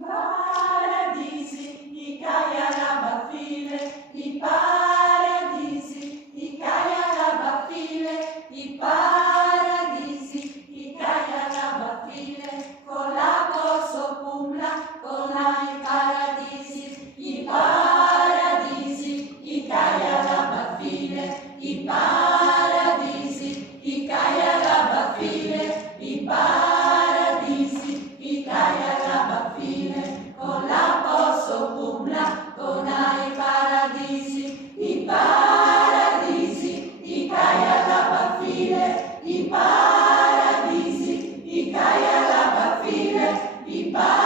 paradisi, i caia la bafile, i paradisi, i caia la bafile, i paradisi, i caia la bafile, con la posso pumla, con ai paradisi, i paradisi, i caia la bafile, i paradisi, i caia la bafile, i paradisi, i caia la bafile, con la posso pumla, con ai paradisi, i paradisi, i caia la bafile, i paradisi, i caia la bafile, i paradisi.